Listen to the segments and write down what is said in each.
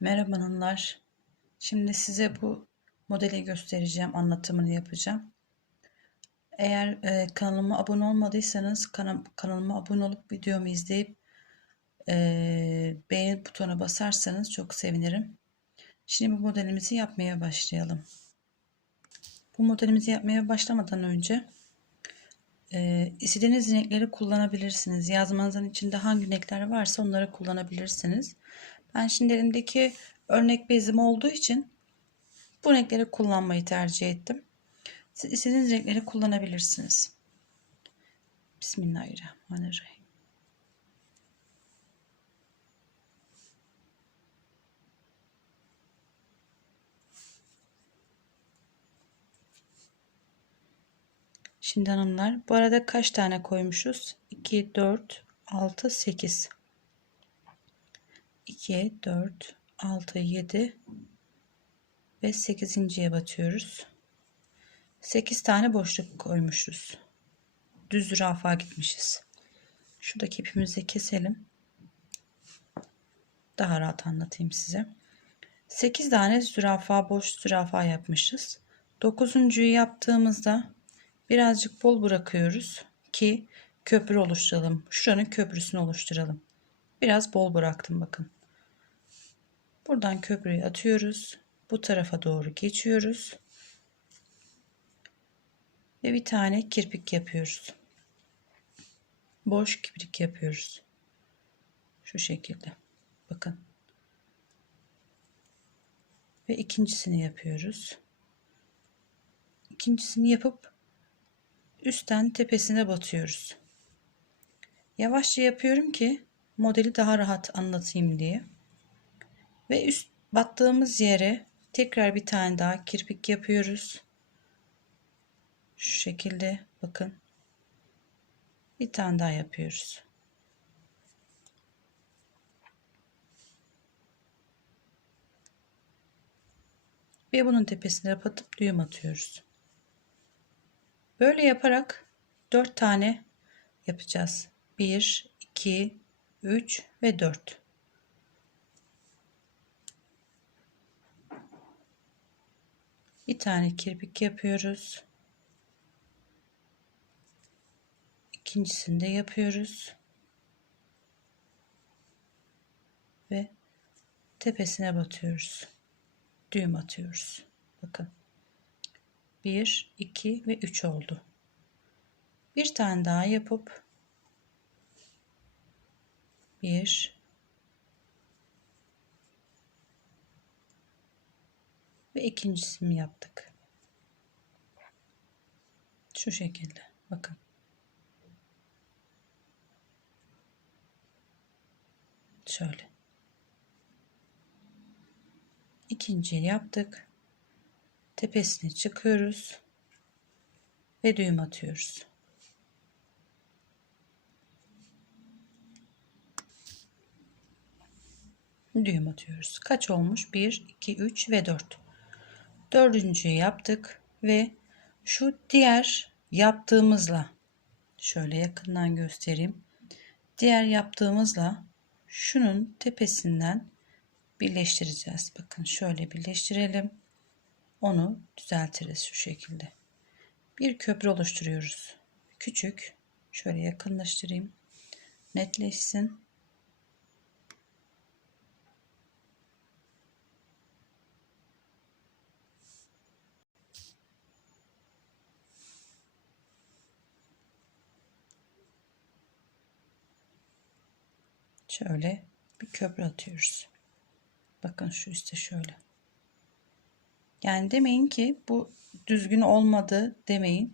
Merhaba hanımlar. Şimdi size bu modeli göstereceğim, anlatımını yapacağım. Eğer e, kanalıma abone olmadıysanız kana- kanalıma abone olup videomu izleyip e, beğeni butonuna basarsanız çok sevinirim. Şimdi bu modelimizi yapmaya başlayalım. Bu modelimizi yapmaya başlamadan önce e, istediğiniz renkleri kullanabilirsiniz. Yazmanızın içinde hangi renkler varsa onları kullanabilirsiniz. Ben şimdi elimdeki örnek bezim olduğu için bu renkleri kullanmayı tercih ettim. Siz istediğiniz renkleri kullanabilirsiniz. Bismillahirrahmanirrahim. Şimdi hanımlar bu arada kaç tane koymuşuz? 2, 4, 6, 8. 2, 4, 6, 7 ve 8.ye batıyoruz. 8 tane boşluk koymuşuz. Düz zürafa gitmişiz. Şuradaki ipimizi keselim. Daha rahat anlatayım size. 8 tane zürafa boş zürafa yapmışız. 9.yu yaptığımızda birazcık bol bırakıyoruz ki köprü oluşturalım. Şuranın köprüsünü oluşturalım. Biraz bol bıraktım bakın. Buradan köprüyü atıyoruz. Bu tarafa doğru geçiyoruz. Ve bir tane kirpik yapıyoruz. Boş kirpik yapıyoruz. Şu şekilde. Bakın. Ve ikincisini yapıyoruz. İkincisini yapıp üstten tepesine batıyoruz. Yavaşça yapıyorum ki modeli daha rahat anlatayım diye. Ve üst battığımız yere tekrar bir tane daha kirpik yapıyoruz. Şu şekilde bakın. Bir tane daha yapıyoruz. Ve bunun tepesine batıp düğüm atıyoruz. Böyle yaparak 4 tane yapacağız. 1, 2, 3 ve 4. Bir tane kirpik yapıyoruz. İkincisini de yapıyoruz. Ve tepesine batıyoruz. Düğüm atıyoruz. Bakın. 1, 2 ve 3 oldu. Bir tane daha yapıp 1 ve ikincisini yaptık. Şu şekilde. Bakın. Şöyle. İkinciyi yaptık. Tepesine çıkıyoruz. Ve düğüm atıyoruz. Düğüm atıyoruz. Kaç olmuş? 1, 2, 3 ve 4. Dördüncüyü yaptık. Ve şu diğer yaptığımızla şöyle yakından göstereyim. Diğer yaptığımızla şunun tepesinden birleştireceğiz. Bakın şöyle birleştirelim. Onu düzeltiriz şu şekilde. Bir köprü oluşturuyoruz. Küçük. Şöyle yakınlaştırayım. Netleşsin. Şöyle bir köprü atıyoruz. Bakın şu üstte şöyle. Yani demeyin ki bu düzgün olmadı demeyin.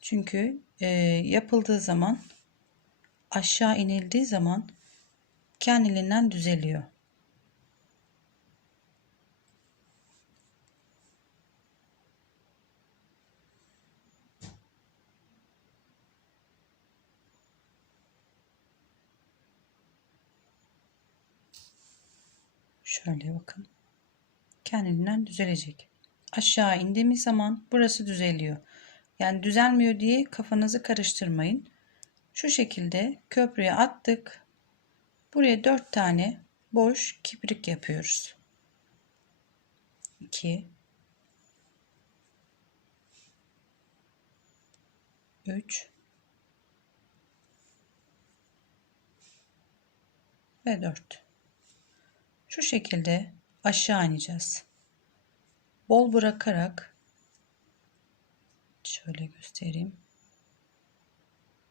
Çünkü e, yapıldığı zaman aşağı inildiği zaman kendiliğinden düzeliyor. Şöyle bakın. Kendiliğinden düzelecek. Aşağı indiğimiz zaman burası düzeliyor. Yani düzelmiyor diye kafanızı karıştırmayın. Şu şekilde köprüye attık. Buraya 4 tane boş kibrik yapıyoruz. 2 3 ve 4 şu şekilde aşağı ineceğiz. Bol bırakarak şöyle göstereyim.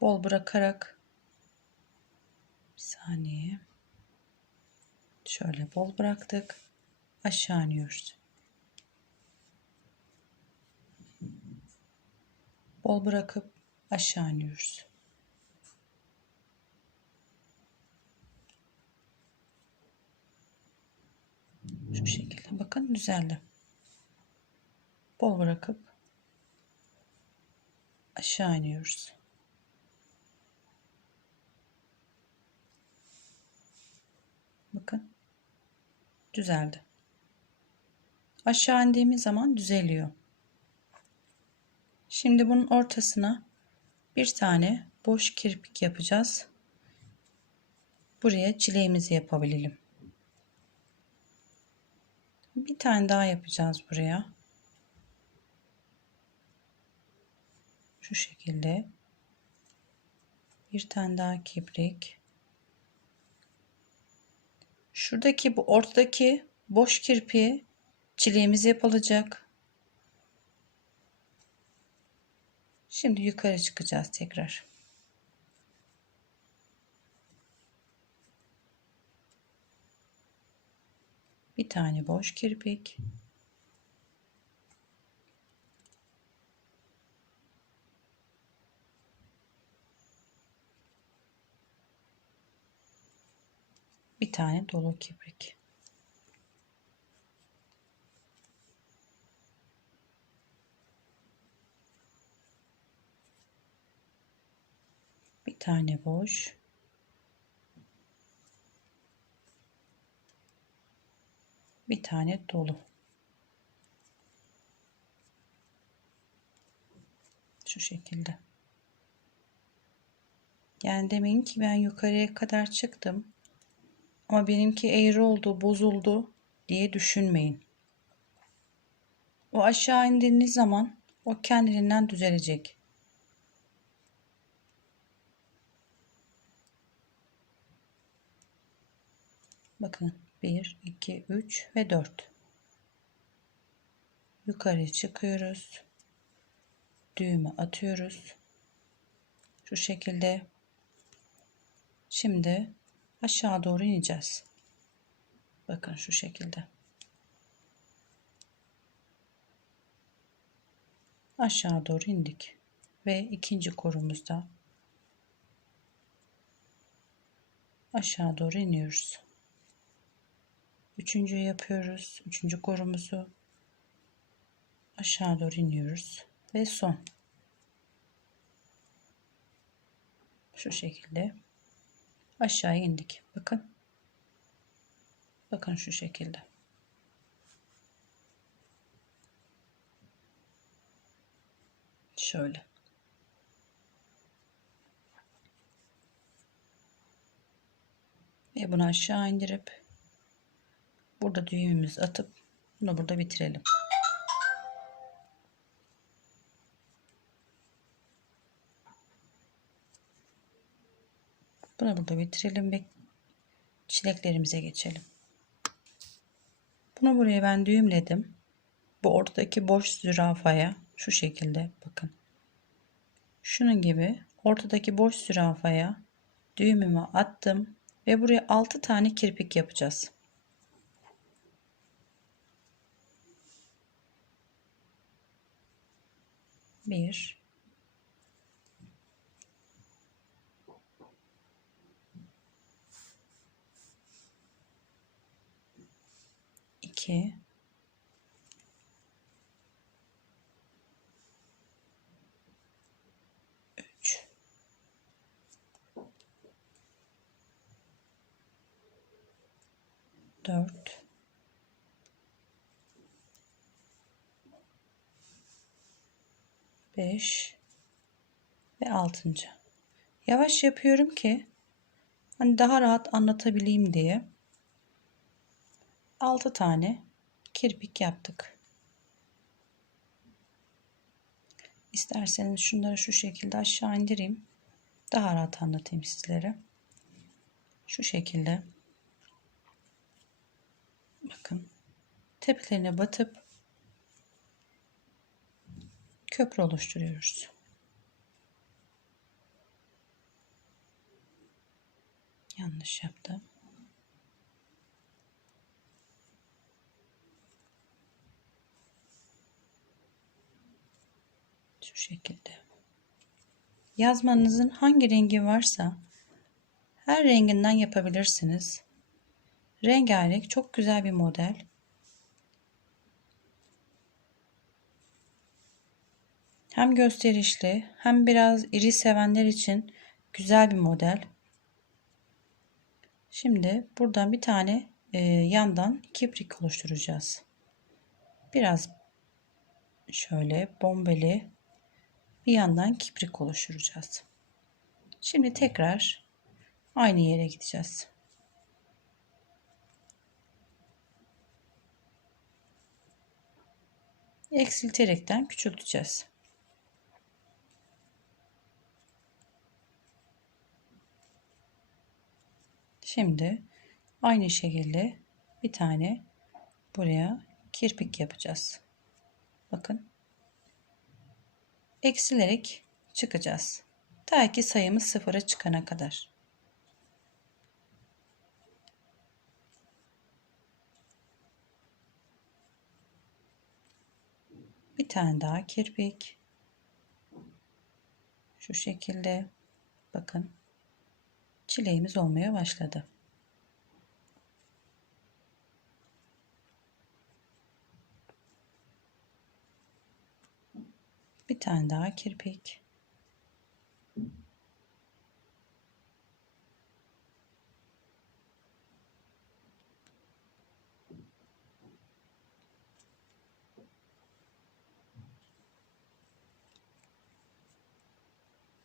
Bol bırakarak bir saniye. Şöyle bol bıraktık. Aşağı iniyoruz. Bol bırakıp aşağı iniyoruz. Şu şekilde bakın düzeldi. Bol bırakıp aşağı iniyoruz. Bakın düzeldi. Aşağı indiğimiz zaman düzeliyor. Şimdi bunun ortasına bir tane boş kirpik yapacağız. Buraya çileğimizi yapabilelim. Bir tane daha yapacağız buraya. Şu şekilde. Bir tane daha kibrik. Şuradaki bu ortadaki boş kirpiğe çileğimiz yapılacak. Şimdi yukarı çıkacağız tekrar. Bir tane boş kirpik. Bir tane dolu kibrik. bir tane boş bir tane dolu. Şu şekilde. Yani demeyin ki ben yukarıya kadar çıktım. Ama benimki eğri oldu bozuldu diye düşünmeyin. O aşağı indiğiniz zaman o kendiliğinden düzelecek. Bakın 1, 2, 3 ve 4. Yukarı çıkıyoruz. Düğümü atıyoruz. Şu şekilde. Şimdi aşağı doğru ineceğiz. Bakın şu şekilde. Aşağı doğru indik. Ve ikinci korumuzda aşağı doğru iniyoruz. Üçüncü yapıyoruz. Üçüncü korumuzu aşağı doğru iniyoruz. Ve son. Şu şekilde aşağı indik. Bakın. Bakın şu şekilde. Şöyle. Ve bunu aşağı indirip Burada düğümümüzü atıp bunu burada bitirelim. Bunu burada bitirelim ve çileklerimize geçelim. Bunu buraya ben düğümledim. Bu ortadaki boş zürafaya şu şekilde bakın. Şunun gibi ortadaki boş zürafaya düğümümü attım ve buraya 6 tane kirpik yapacağız. Bir. İki. Üç. Dört 5 ve 6. Yavaş yapıyorum ki hani daha rahat anlatabileyim diye 6 tane kirpik yaptık. İsterseniz şunları şu şekilde aşağı indireyim. Daha rahat anlatayım sizlere. Şu şekilde. Bakın. Tepelerine batıp köprü oluşturuyoruz. Yanlış yaptım. Şu şekilde. Yazmanızın hangi rengi varsa her renginden yapabilirsiniz. Rengarenk çok güzel bir model. Hem gösterişli hem biraz iri sevenler için güzel bir model. Şimdi buradan bir tane e, yandan kiprik oluşturacağız. Biraz şöyle bombeli bir yandan kiprik oluşturacağız. Şimdi tekrar aynı yere gideceğiz. Eksilterekten küçülteceğiz. Şimdi aynı şekilde bir tane buraya kirpik yapacağız. Bakın. Eksilerek çıkacağız. Ta ki sayımız sıfıra çıkana kadar. Bir tane daha kirpik. Şu şekilde. Bakın çileğimiz olmaya başladı. Bir tane daha kirpik.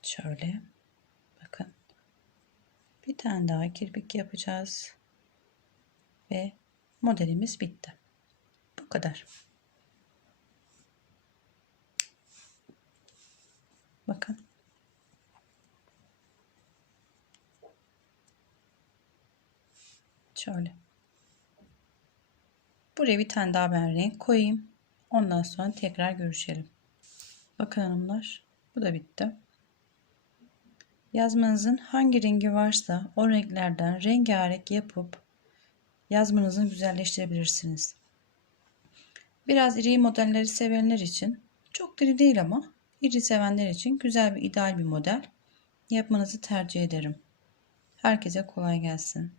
Şöyle. Bir tane daha kirpik yapacağız. Ve modelimiz bitti. Bu kadar. Bakın. Şöyle. Buraya bir tane daha ben renk koyayım. Ondan sonra tekrar görüşelim. Bakın hanımlar. Bu da bitti. Yazmanızın hangi rengi varsa o renklerden rengarenk yapıp yazmanızı güzelleştirebilirsiniz. Biraz iri modelleri sevenler için çok diri değil ama iri sevenler için güzel bir ideal bir model yapmanızı tercih ederim. Herkese kolay gelsin.